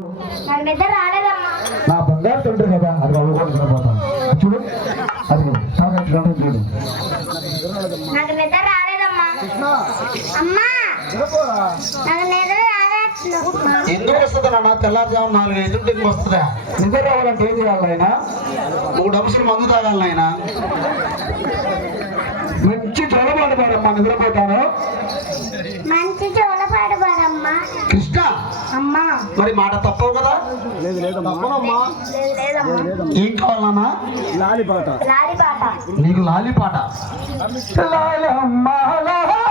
నాకు నిద్ర రాలేదమ్మా. నా బంగారు తండ్రి కదా అది అవ్వకూడదు చూడు అది సాగట్టు చూడు. నాకు నిద్ర రాలేదమ్మా. అమ్మా నాకు నిద్ర రాలేదమ్మా. ఎందుకు వస్తుంది నాన్న? తెల్లారుజాము 4-5 వస్తుందా? నిద్ర రావాలంటే ఏం చేయాలి ఆయన? 3 అంశాలు మందు తాగాలి ఆయన. మంచి చొలబాటు పాడమ్మా, నిద్రపోతాను. మంచి చోళపాడు పాడమ్మా. కృష్ణ అమ్మా మరి మాట తప్పవు కదా? తప్పనమ్మా. లేదమ్మా. ఏం కావాలన్నా? లాలిపాట. లాలిపాట. నీకు లాలిపాట. లాలమ్మా లాలే.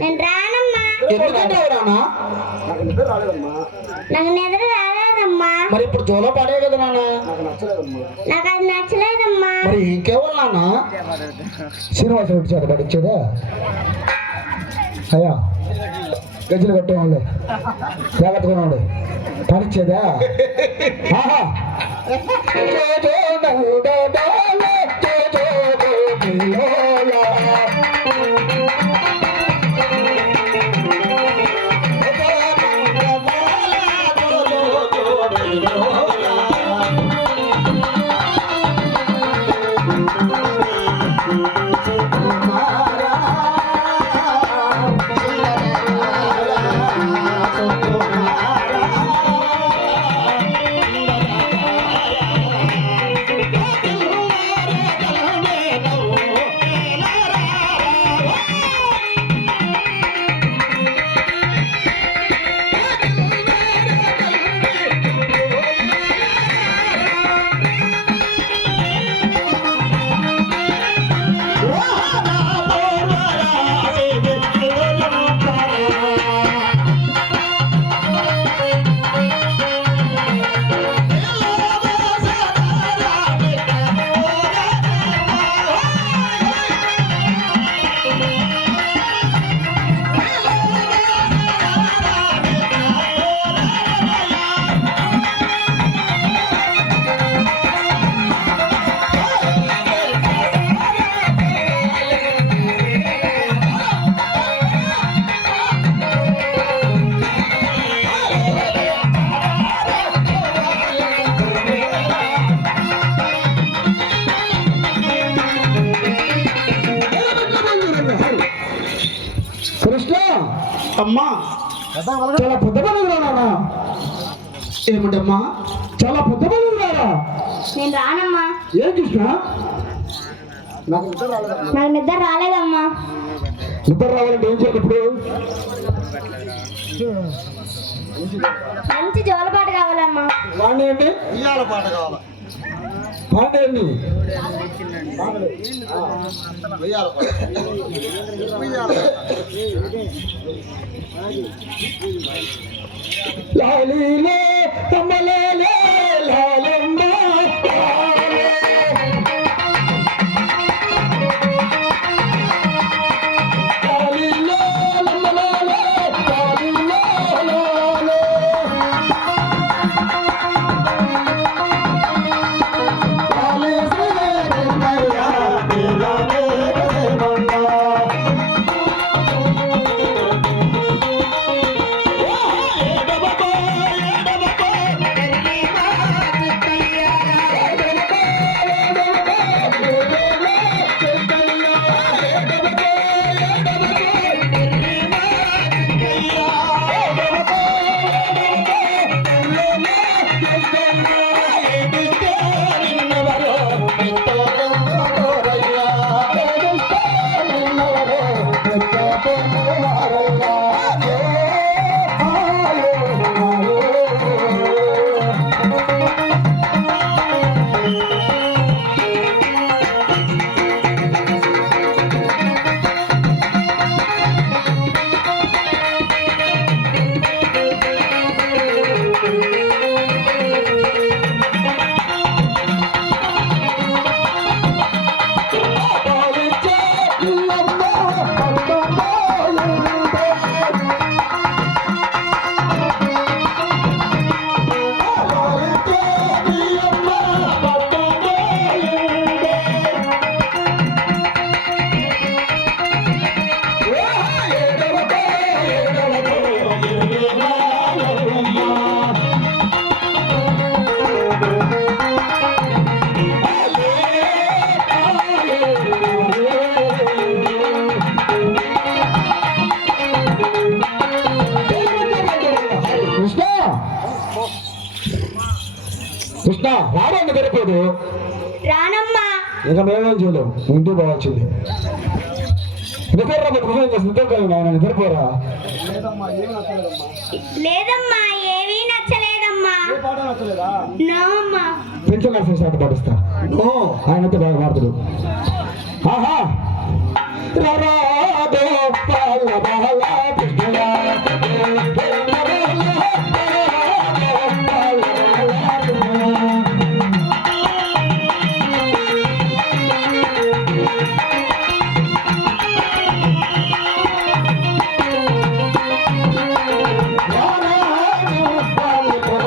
నేను రానమ్మా. నాకు నిద్ర రాలేదమ్మా. నాకు నిద్ర రాలేదమ్మా. మరి ఇప్పుడు జోలో పాడే కదా నాన్న. నాకు అది నచ్చలేదమ్మా. మరి ఇంకేవాళ్ళు నాన్న? శ్రీనివాస రెడ్డి చేత పడిచ్చేదా? అయ్యా గజ్జలు కట్టేవాళ్ళు జాగ్రత్తగా ఉన్నాడు. పరిచేదా ఆహా కృష్ణ అమ్మా చాలా పెద్ద పని రానా ఏమిటమ్మా చాలా పెద్ద పని రారా నేను రానమ్మా. ఏం కృష్ణ నాకు నిద్ర రాలేదమ్మా. నిద్ర రావాలంటే ఏం చేయాలి ఇప్పుడు మంచి జోలపాట కావాలమ్మా. వాడిని ఏంటి ఇయ్యాల పాట కావాలా పాట ఏంటి వెయ్యాల పాట లాలీలే కమలాలే లాలమ్మ లాలే. లాలీలే లమ్మలాలే, లాలీలే లాలే. లాలీసే రంగయ్య, లాలే రంగయ్య. కృష్ణ రావడానికి సరిపోదు రానమ్మా. ఇక మేమేం చేయలేము ఇంటికి పోవాల్సింది నిద్ర నిద్రపోరా లేదమ్మా, ఏమీ నచ్చలేదమ్మా. నో అమ్మా. పెన్షన్ నర్సింగ్ సార్ పాటిస్తా ఆయనతో బాగా మారుతాడు ఆహా రారాదో పాల బాల కృష్ణయ్య. రారాదో పాల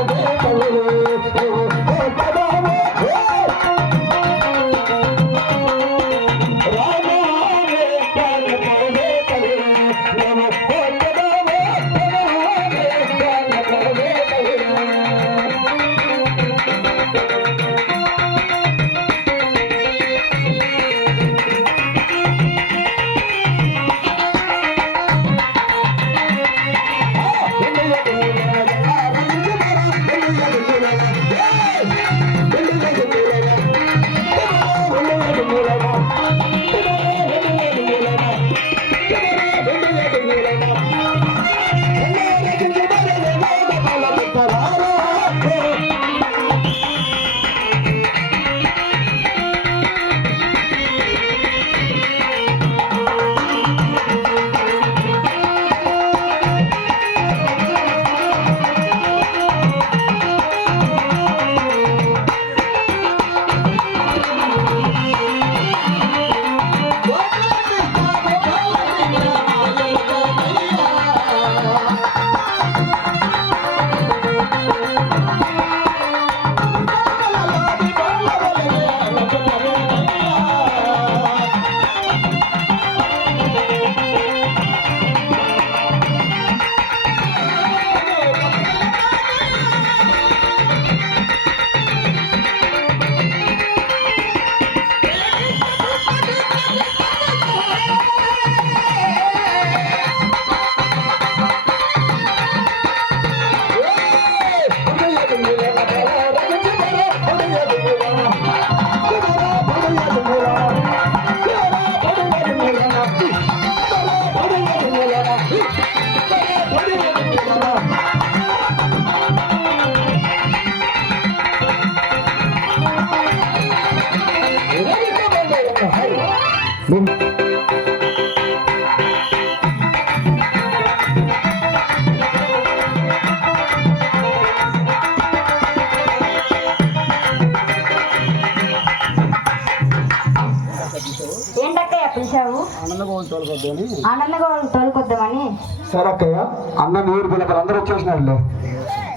ఆనందంగా తోలుకొద్దామని. సరే అక్కయ్య, అన్న నీరు పిల్లలు అందరూ వచ్చేసినారులే,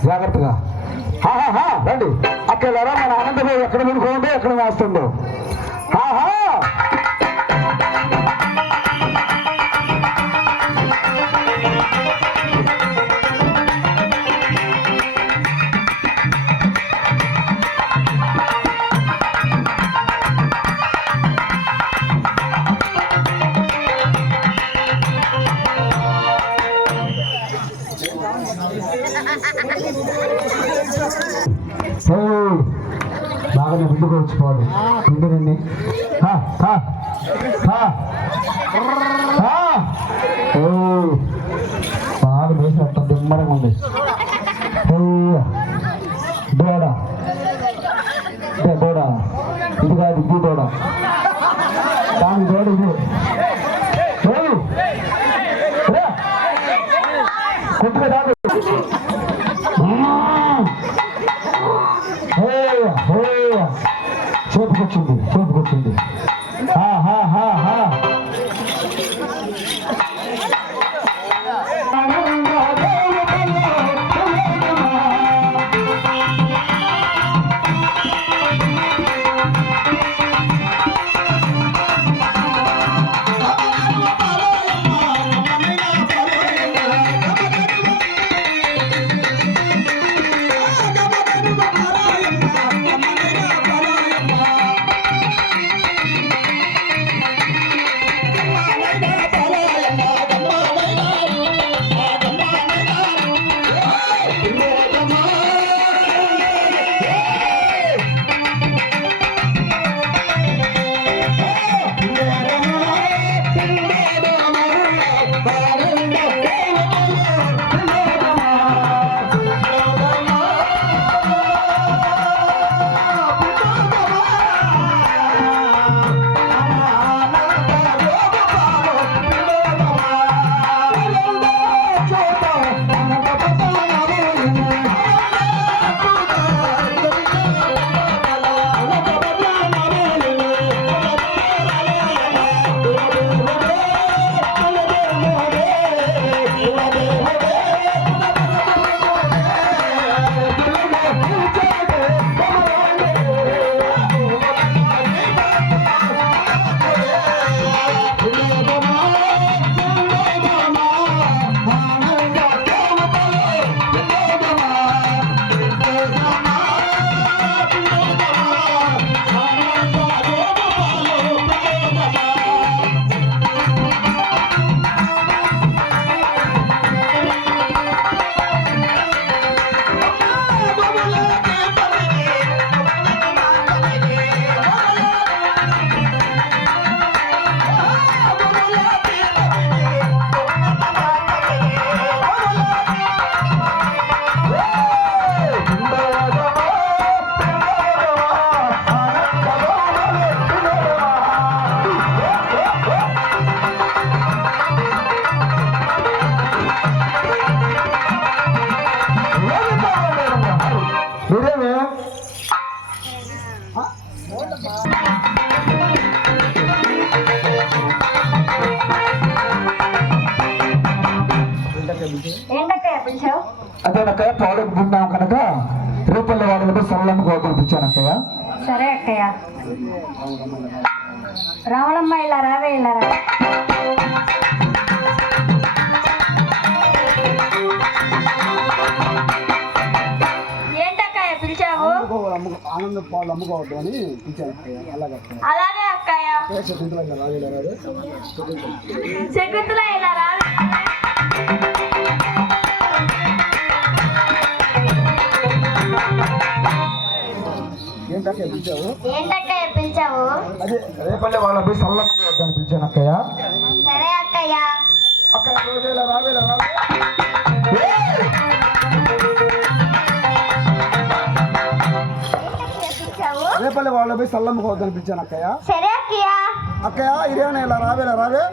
జాగ్రత్తగా. రండి అక్కయ్యారా, మన ఆనందం ఎక్కడ మునుకోండి, ఎక్కడ వేస్తుందో. బాగా ముందుకు వచ్చిపోవాలి పిండినండి. బాగా వేసినట్టు దిమ్మరంగా ఉంది. దూడ దూడ ఇది కాదు, ఇది దూడ, దాని దూడ ఇది. కొట్టుగా దాడు. చేపుకొచ్చింది, చేపుకొచ్చింది. అదేనక్కయ్య, పౌడర్ తిన్నాం కనుక రేపల్లి వాళ్ళతో సరళమ్మ కోరుకొనిపించాను అక్కయ్య. సరే అక్కయ్య. రావణమ్మ ఇలా రావే, ఇలా రా. ఏంటక్కయ్య పిలిచావు? ఆనంద పాలు అమ్ముకోవద్దు అని పిలిచాను అక్కయ్య. అలాగే అక్కయ్య. శకుంతల ఇలా రావే. ఏంటక్కయ్య పిలిచావు? అదే రేపల్లె వాళ్ళ పోయి సల్లని పిలిచాను అక్కయ్య. సరే అక్కయ్య. రేపల్లె వాళ్ళ పోయి సల్లమ్మ కోద్దని పిలిచాను అక్కయ్య. సరే అక్కయ్య. అక్కయ్య ఇరేనా ఇలా రావేలా రావే.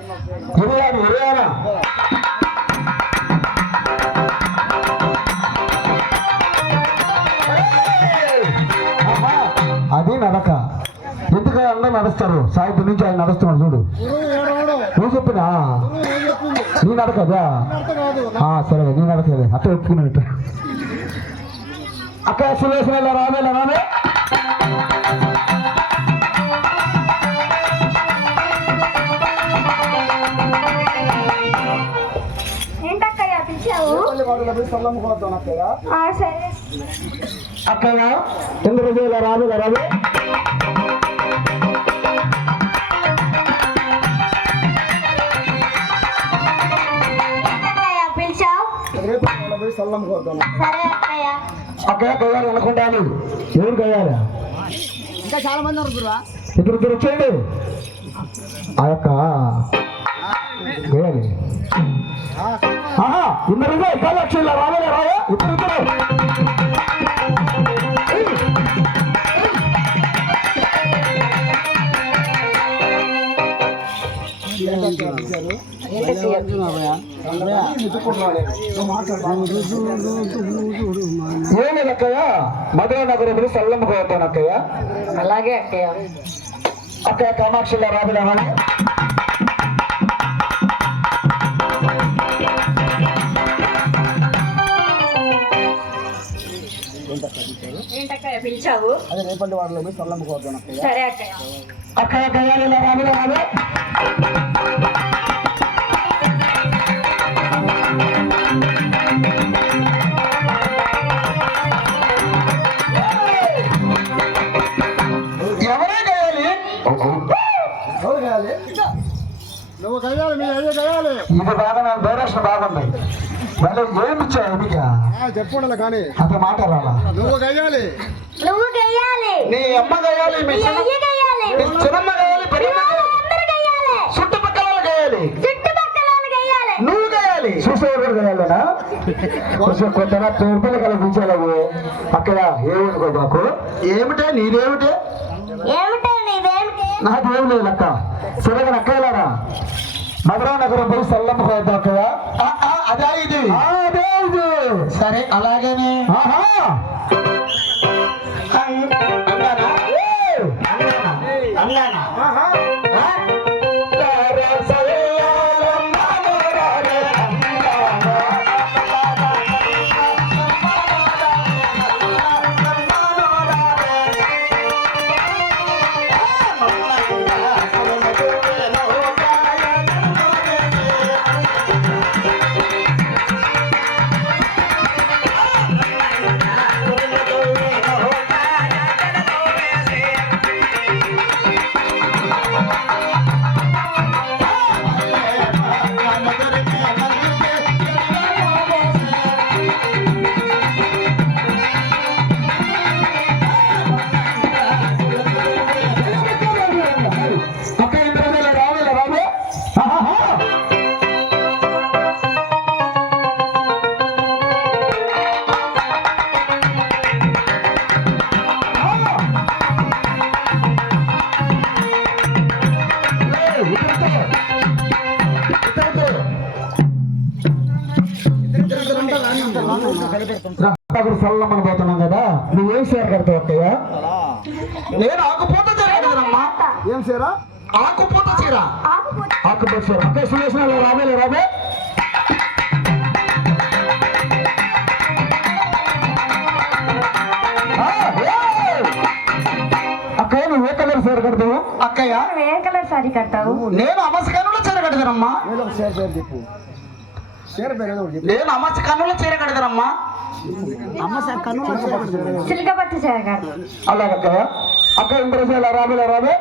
అది నడక. ఎందుకు అందరూ నడుస్తారు, సాయంత్రం నుంచి ఆయన నడుస్తున్నాడు చూడు. నడకనా నీ నడకదా సరే నీ నడకలే అట్ట ఒప్పుకున్నట్టు అక్క సురేష్ రామే రామే ఏంటక్కయ్య పిలిచావు సరే అక్కయ్య ఎన్ని రోజుల రామే రామే సరే అక్కయ్య అక్కయ్య గయ్యాలి అనుకుంటాను ఎవరు గయ్యాలి ఇంకా చాలా మంది ఉన్నారు ఇద్దరు వచ్చేయండి ఆ యొక్క గయ్యాలి ఇద్దరు కాలక్షల రావాలే రాయా ఇద్దరు ఏమి అక్కయ్య మధుర నగరంలో సల్లమ్మ పోతాను అక్కయ్య అలాగే అక్కయ్య అక్కయ్య కామాక్షిలో రాబిరామని ఏంటక్కయ్య పిలిచావు అదే రేపటి వాడలో పోయి సల్లమ్మ పోతాను సరే అక్కయ్య అక్కయ్య గయ్యాలిలో రాబిరామని ఎవరే గయ్యాలి ఎవరు గయాలి నువ్వు గయాలి మీ అయ్యే గయాలి ఇది బాగా నాకు డైరెక్షన్ బాగుంది మళ్ళీ ఏమి ఇచ్చావు మీకు చెప్పుండాలి కానీ అంత మాట రాలా నువ్వు గయాలి నువ్వు గయ్యాలి నీ అమ్మ గయ్యాలి మీ చిన్న అయ్య గయ్యాలి మీ చిన్నమ్మ గయ్యాలి పెద్దమ్మ గయ్యాలి అందరూ గయ్యాలి చుట్టుపక్కల వాళ్ళు గయ్యాలి చుట్టుపక్కల వాళ్ళు గయ్యాలి నువ్వు గయ్యాలి చూసేవారు గయ్యాలేనా కొంచెం కొత్తగా తోడుపల్లి కల్పించావు అక్కడ ఏమనుకో మాకు ఏమిటే నీదేమిటే ఏమిటే నీదేమిటి నాకేం లేదు అక్క సరిగా అక్కలారా మధురా నగరం పోయి సల్లమ్మ పోతాం అక్కయ్య అదే ఇది అదే ఇది సరే అలాగేనే సల్లమ్మని పోతున్నాం కదా నువ్వేం చీర కడతావు అక్కయ్య నేను ఆకుపూత చీర కడతానమ్మా ఏం సేరా ఆకుపూత చీర ఆకుపూత చీర అక్క సురేష్ రాబే రాబే అక్కయ్య నువ్వు ఏ కలర్ చీర కడతావు అక్కయ్య ఏ కలర్ సారీ కట్టావు నేను అమస్కన్నులో చీర కడతానమ్మా నేను ఒక షేర్ పేరు చెప్పు షేర్ పేరు ఏదో ఒకటి చెప్పు నేను అమస్కన్నులో చీర కడతానమ్మా అమ్మ సార్ కన్ను చిలకపట్టు సారీ కట్టావు అలాగక్కయ్య అక్క ఇంద్రజ రాబే రాబే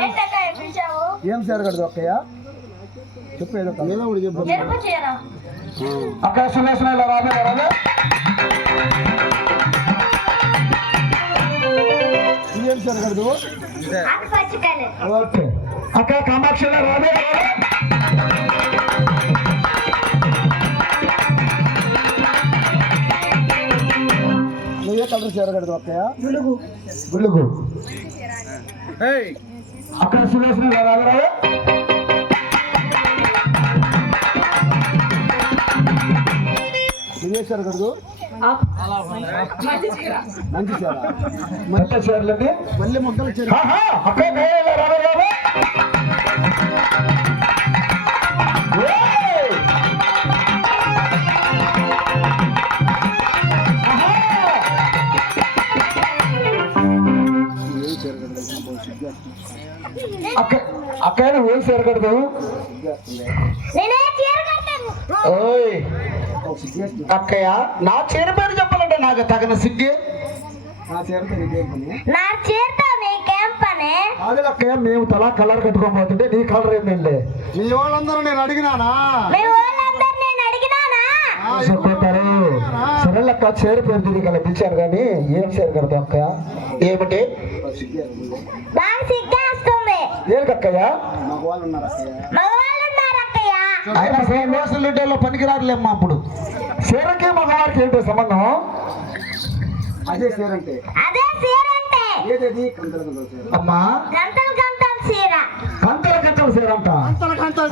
ఏంటక్కయ్య పిలిచావు ఏం సేర కడదు అక్కయ్య చెప్పు ఏదో ఒకటి చెప్పు ఎరుపు చీర అక్క సురేష్ రాబే రాబే ఏం సేర కడదు ఆకుపచ్చ కలర్ ఓకే అక్క కామాక్షి రాబే నువ్వే కలర్ సేర కడదు అక్కయ్య గులుగు అక్కడ సురేష్ రాబే నువ్వే సేర కడదు మంచి చీర ఎంత చీరలండి మళ్ళీ మొక్కలు చీర అక్కడ అక్కడ ఏం చీర కడతావు నేనే చీర కడతాను. ఓయ్ అక్కయ్య నా చీర పేరు చెప్పాలంటే నాకు తగిన సిగ్గే నా చీరతో నీకేం పని నా చీరతో నీకేం పని? అదే అక్కయ్య మేము తలా కలర్ కట్టుకోకపోతుంటే నీ కలర్ ఏంటండి మీ వాళ్ళందరూ నేను అడిగినానా మీ వాళ్ళందరూ నేను అడిగినానా? చెప్తారు సరే అక్క చీర పేరు తిరిగి కల్పించారు కానీ ఏం చీర కడతావు అక్క ఏమిటి బాగా సిగ్గేస్తుంది. ఏమిటక్కయ్య మగవాళ్ళు ఉన్నారు అక్కయ్య మగవాళ్ళు ఉన్నారు అక్కయ్య. ఆయన లిటర్లో పనికిరారులేమ్మా అప్పుడు చీరకి మగవారికి ఏంటో సంబంధం అదే చీర అంటే అదే చీర అంటే ఏదేది కంతల కంతల చీర అమ్మా గంటలు గంటలు చీర. కంతల కంతల చీర అంట కంతల కంతల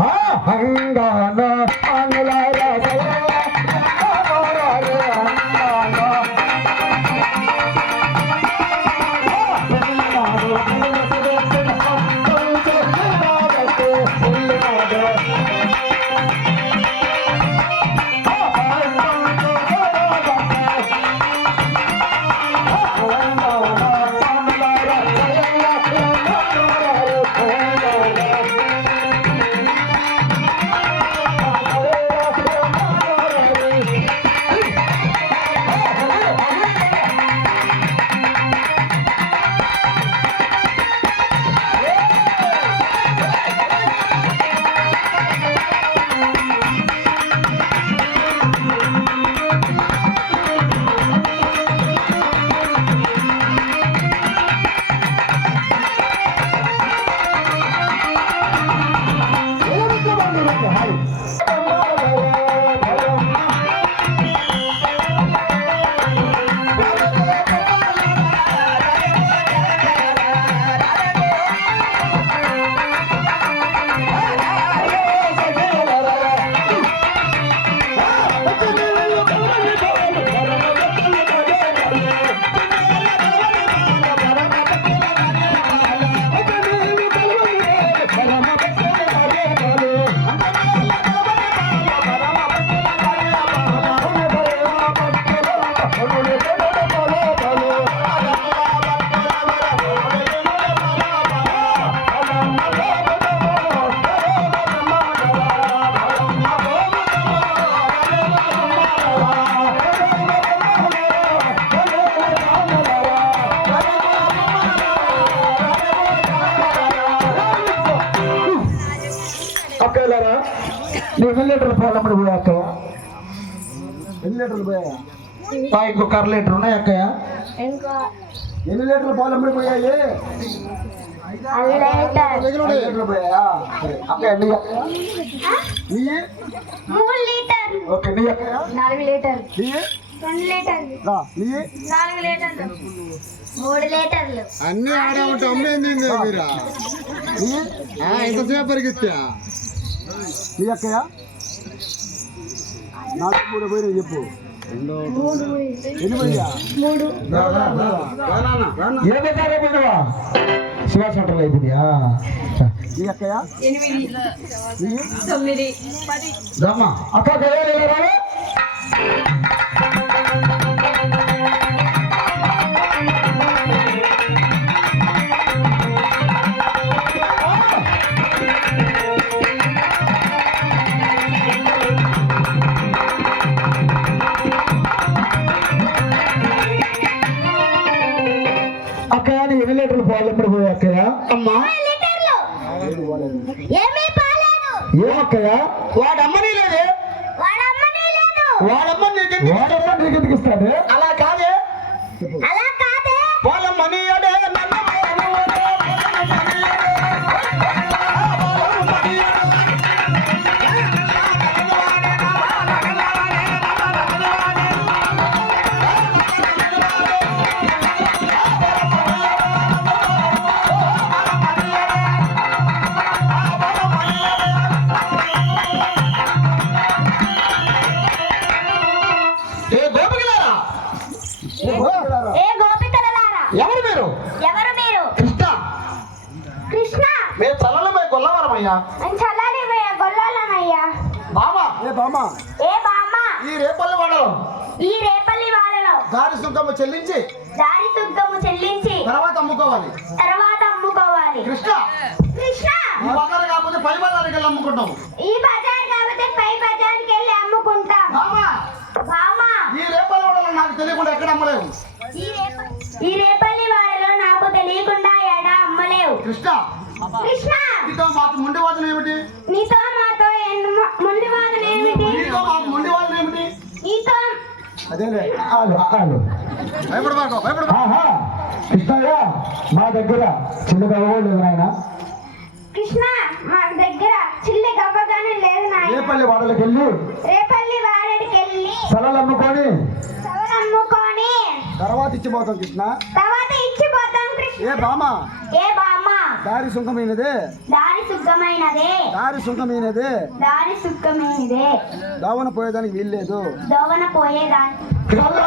అక్కయ్యారా నీ 1 లీటర్ పాలమ్మడి పోయా అక్కయ్య ఎన్ని లీటర్లు పోయాయా ఇంకొక 1/2 లీటర్ ఉన్నాయి అక్కయ్య ఇంకో ఎన్ని లీటర్లు పాలు అమ్మడి పోయాయి 1 లీటర్. 5 లీటర్లు పోయాయా సరే అక్కయ్య నీ నీ 3 లీటర్. ఓకే నీ అక్కయ్య 4 లీటర్. నీ 2 లీటర్లు. నీ 4 లీటర్లు. 3 లీటర్లు. అన్ని ఆడవుట్ అమ్మేంది మీరా ఎంతసేపు పరిగెత్తా నీ అక్కయ్య 4 3 పోయినా చెప్పు ఎన్ని పోయా 3. ఏమే పోయినవా శివా సెంటర్లో అయిపోయిందా నీ అక్కయ్య 8. నీ 9. 10. రమ్మా అక్క రావాలి అక్కయ్య నీ 8 లీటర్లు పాలు ఎప్పుడు పోయా అక్కయ్య అమ్మా ఏమీ పాలేదు. ఏమక్కయ్య వాడమ్మని లేదే వాడమ్మనే లేదు. వాడమ్మ వాడమ్మా నీకెందుకు ఇస్తాడు అలా కాదే అలా కాదే. వాళ్ళమ్మని అడే ఏ గోపికలారా నాయన చల్లారిపోయా గొల్లాలనయ్యా. బామా ఏ బామ్మ ఏ బామ్మ ఈ రేపల్లి వాడలో ఈ రేపల్లి వాళ్ళలో దారి సుంకము చెల్లించి దారి సుద్దము చెల్లించి తర్వాత అమ్ముకోవాలి. తర్వాత అమ్ముకోవాలి. కృష్ణ కృష్ణ ఈ బజారు కాకపోతే పై బజారుకి వెళ్ళి అమ్ముకుంటాం. ఈ బజార్ కాబట్టి పై బజార్కి వెళ్ళి అమ్ముకుంటాం. బామా బామ్మ ఈ రేపల్లి వాడలో నాకు తెలియకుండా ఎక్కడ అమ్మలేవు. ఈ రేపల్లి వాళ్ళలో నాకు తెలియకుండా ఎడ అమ్మలేవు. కృష్ణ కృష్ణ నీతో మాకు ముండి వాదన ఏమిటి? నీతో మాతో ముందు వాదన ఏమిటి? నీతో మాకు ముండి వాదన ఏమిటి? నీతో అదేలే భయపడబాకు భయపడబాకు. ఆహా కృష్ణయ్య మా దగ్గర చిన్న గవ్వలు లేదు నాయన. కృష్ణ మా దగ్గర చిల్లి గవ్వగానే లేదు నాయన. రేపల్లి వాడలకు వెళ్ళి రేపల్లి వాడడికి వెళ్ళి సలలు అమ్ముకొని సవలు అమ్ముకొని తర్వాత ఇచ్చిపోతాం కృష్ణ. తర్వాత ఇచ్చిపోతాం కృష్ణ. ఏ బామ్మ ఏ బామ్మ దారి సుంకమైనదే దారి సుఖమైనదే దారి సుంకమైనదే దారి సుఖమైనదే దావన పోయేదానికి వీల్లేదు. దోవన పోయేదాన్ని కళ్ళ